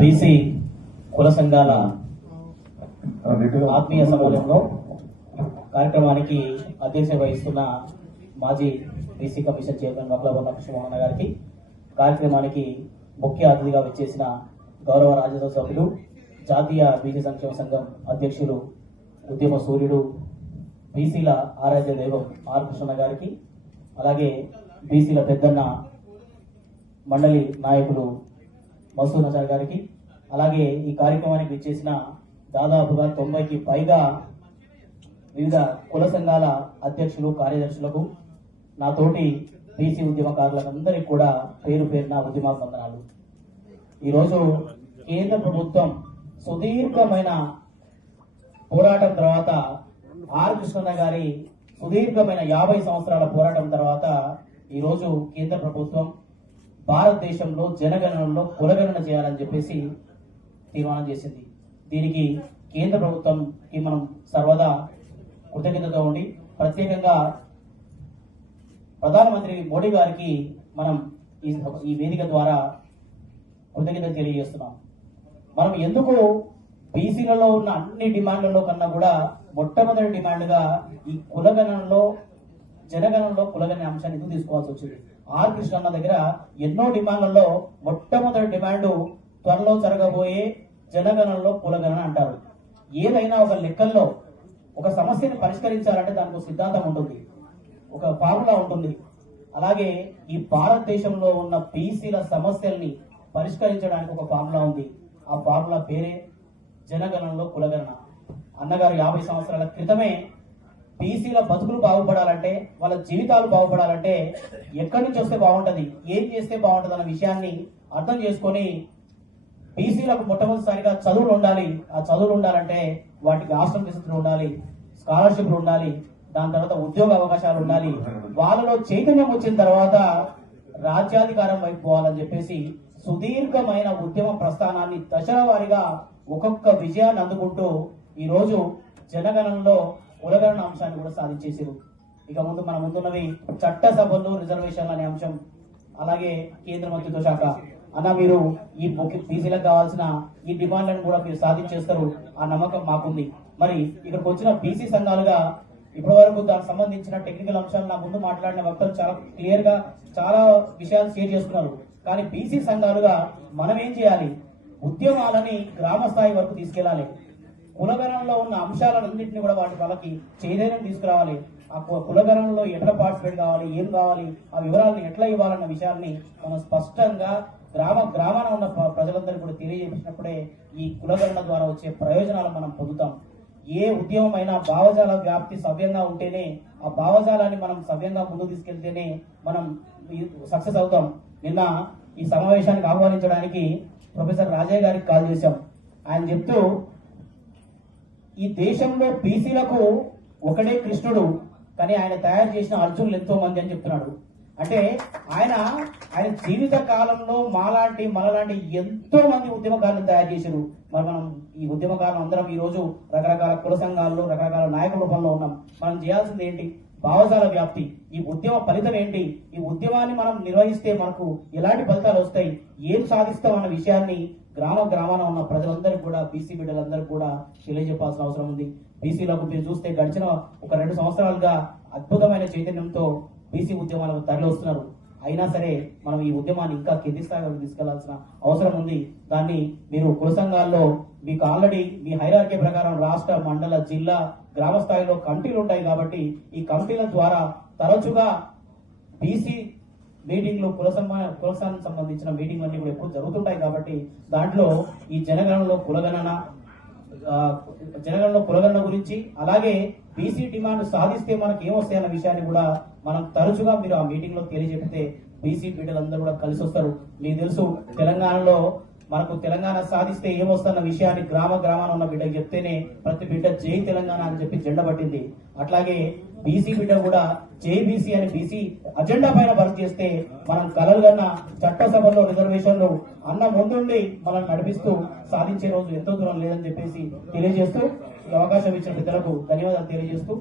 BC కుల సంఘాల ఆత్మీయ సమూహంలో కార్యక్రమానికి అధ్యక్షత వహిస్తున్న మాజీ బీసీ కమిషన్ చైర్మన్ మకులబొన్న కృష్ణమోహన్ గారికి కార్యక్రమానికి ముఖ్య అతిథిగా వచ్చేసిన గౌరవ రాజ్యసభ సభ్యులు జాతీయ బీసీ సంక్షేమ సంఘం అధ్యక్షులు ఉద్యమ సూర్యుడు బీసీల ఆరాధ్య దైవం ఆర్ కృష్ణ గారికి అలాగే బీసీల పెద్దన్న మండలి నాయకులు మసూద్ నజర్ గారికి. అలాగే ఈ కార్యక్రమానికి ఇచ్చేసిన దాదాపుగా తొంభైకి పైగా వివిధ కుల సంఘాల అధ్యక్షులు కార్యదర్శులకు నాతోటి బీసీ ఉద్యమకారులందరికీ కూడా పేరు పేరున ఉద్యమ వందనాలు ఈరోజు కేంద్ర ప్రభుత్వం సుదీర్ఘమైన పోరాటం తర్వాత ఆర్ కృష్ణన్న గారి సుదీర్ఘమైన యాభై సంవత్సరాల పోరాటం తర్వాత ఈరోజు కేంద్ర ప్రభుత్వం భారతదేశంలో జనగణనలో కులగణన చేయాలని చెప్పేసి తీర్మానం చేసింది. దీనికి కేంద్ర ప్రభుత్వంకి మనం సర్వదా కృతజ్ఞతగా ఉండి ప్రత్యేకంగా ప్రధానమంత్రి మోడీ గారికి మనం ఈ ఈ వేదిక ద్వారా కృతజ్ఞత తెలియజేస్తున్నాం. మనం ఎందుకు బీసీలలో ఉన్న అన్ని డిమాండ్లలో కన్నా కూడా మొట్టమొదటి డిమాండ్గా ఈ కులగణనలో జనగణనలో కులగనే అంశాన్ని ఎందుకు తీసుకోవాల్సి వచ్చింది? ఆర్ కృష్ణన్న దగ్గర ఎన్నో డిమాండ్లలో మొట్టమొదటి డిమాండ్ త్వరలో జరగబోయే జనగణనలో కులగణన అంటారు. ఏదైనా ఒక లెక్కల్లో ఒక సమస్యని పరిష్కరించాలంటే దానికి ఒక సిద్ధాంతం ఉంటుంది. ఒక ఫార్ములా ఉంటుంది. అలాగే ఈ భారతదేశంలో ఉన్న బీసీల సమస్యల్ని పరిష్కరించడానికి ఒక ఫార్ములా ఉంది. ఆ ఫార్ములా పేరే జనగణనలో కులగణన. అన్నగారు యాభై సంవత్సరాల క్రితమే బీసీల బతుకులు బాగుపడాలంటే వాళ్ళ జీవితాలు బాగుపడాలంటే ఎక్కడి నుంచి వస్తే బాగుంటది ఏం చేస్తే బాగుంటది అన్న విషయాన్ని అర్థం చేసుకొని బీసీలకు మొట్టమొదటిసారిగా చదువులు ఉండాలి. ఆ చదువులు ఉండాలంటే వాటికి ఆశ్రమ ఫెసిలిటీలు ఉండాలి స్కాలర్షిప్లు ఉండాలి దాని తర్వాత ఉద్యోగ అవకాశాలు ఉండాలి. వాళ్ళలో చైతన్యం వచ్చిన తర్వాత రాజ్యాధికారం వైపు పోవాలని చెప్పేసి సుదీర్ఘమైన ఉద్యమ ప్రస్థానాన్ని దశల వారీగా ఒక్కొక్క విజయాన్ని అందుకుంటూ ఈరోజు జనగణంలో జనగణనలో అంశాన్ని కూడా సాధించేసారు ఇక ముందు మన ముందున్నవి చట్టసభల్లో రిజర్వేషన్లు అనే అంశం అలాగే కేంద్ర మంత్రిత్వ శాఖ. అన్న మీరు ఈ ముఖ్య బీసీలకు కావాల్సిన ఈ డిమాండ్లను కూడా మీరు సాధించేస్తారు ఆ నమ్మకం మాకుంది. మరి ఇక్కడికి వచ్చిన బీసీ సంఘాలుగా ఇప్పటి వరకు దానికి సంబంధించిన టెక్నికల్ అంశాలు నా ముందు మాట్లాడిన వక్తలు చాలా క్లియర్గా చాలా విషయాలు షేర్ చేసుకున్నారు. కానీ బీసీ సంఘాలుగా మనం ఏం చేయాలి? ఉద్యమాలని గ్రామ స్థాయి వరకు తీసుకెళ్ళాలి కులగణంలో ఉన్న అంశాలన్నింటినీ కూడా వాటి వాళ్ళకి చైతన్యం తీసుకురావాలి. ఆ కులగణంలో ఎట్లా పార్టిసిపేట్ కావాలి ఏం కావాలి ఆ వివరాలను ఎట్లా ఇవ్వాలన్న విషయాన్ని మనం స్పష్టంగా గ్రామ గ్రామాన ఉన్న ప్ర- ప్రజలందరికీ కూడా తెలియజేసినప్పుడే ఈ కులగణన ద్వారా వచ్చే ప్రయోజనాలు మనం పొందుతాం. ఏ ఉద్యమం అయినా భావజాల వ్యాప్తి సవ్యంగా ఉంటేనే ఆ భావజాలాన్ని మనం సవ్యంగా ముందుకు తీసుకెళ్తేనే మనం సక్సెస్ అవుతాం. నిన్న ఈ సమావేశానికి ఆహ్వానించడానికి ప్రొఫెసర్ రాజయ్య గారికి కాల్ చేశాం. ఆయన చెప్తూ ఈ దేశంలో బీసీలకు ఒకడే కృష్ణుడు కానీ ఆయన తయారు చేసిన అర్జునులు ఎంతో మంది అని చెప్తున్నాడు. అంటే ఆయన ఆయన జీవిత కాలంలో మాలాంటి మనలాంటి ఎంతో మంది ఉద్యమకారులు తయారు చేశారు. మరి మనం ఈ ఉద్యమకారులు అందరం ఈ రోజు రకరకాల కుల సంఘాల్లో రకరకాల నాయకుల రూపంలో ఉన్నాం. మనం చేయాల్సింది ఏంటి? భావజాల వ్యాప్తి. ఈ ఉద్యమ ఫలితం ఏంటి? ఈ ఉద్యమాన్ని మనం నిర్వహిస్తే మనకు ఎలాంటి ఫలితాలు వస్తాయి? ఏం సాధిస్తాం అన్న విషయాన్ని గ్రామ గ్రామాన ఉన్న ప్రజలందరికీ కూడా బీసీ బిడ్డలందరికీ కూడా తెలియజెప్పాల్సిన అవసరం ఉంది. బీసీలకు మీరు చూస్తే గడిచిన ఒక రెండు సంవత్సరాలుగా అద్భుతమైన చైతన్యంతో బీసీ ఉద్యమాలకు తరలి వస్తున్నారు అయినా సరే మనం ఈ ఉద్యమాన్ని ఇంకా కింది స్థాయికి తీసుకెళ్ళాల్సిన అవసరం ఉంది. దాన్ని మీరు కుల సంఘాల్లో మీకు ఆల్రెడీ మీ హైరార్కీ ప్రకారం రాష్ట్ర మండల జిల్లా గ్రామ స్థాయిలో కమిటీలు ఉంటాయి కాబట్టి ఈ కమిటీల ద్వారా తరచుగా బీసీ మీటింగ్లు కుల సమ్మా కులసానికి సంబంధించిన మీటింగ్లు అన్ని కూడా ఎప్పుడు జరుగుతుంటాయి కాబట్టి దాంట్లో ఈ జనగణనలో కులగణన జనగణలో జనగణనలో కులగణన గురించి అలాగే బీసీ డిమాండ్ సాధిస్తే మనకి ఏమొస్తాయన్న విషయాన్ని కూడా మనం తరచుగా మీరు ఆ మీటింగ్లో తెలియజెప్తే బీసీ బిడ్డలందరూ కూడా కలిసి వస్తారు మీకు తెలుసు తెలంగాణలో మనకు తెలంగాణ సాధిస్తే ఏమొస్తున్న విషయాన్ని గ్రామ గ్రామాన ఉన్న బిడ్డకు చెప్తేనే ప్రతి బిడ్డ జై తెలంగాణ అని చెప్పి జెండా పట్టింది. అట్లాగే బీసీ బిడ్డ కూడా జేబీసీ అని బీసీ అజెండా పైన వర్క్ చేస్తే మనం కలలు కన్నా చట్టసభలో రిజర్వేషన్లు అన్న ముందుండి మనం నడిపిస్తూ సాధించే రోజు ఎంతో దూరం లేదని చెప్పేసి తెలియజేస్తూ అవకాశం ఇచ్చిన పెద్దలకు ధన్యవాదాలు తెలియజేస్తూ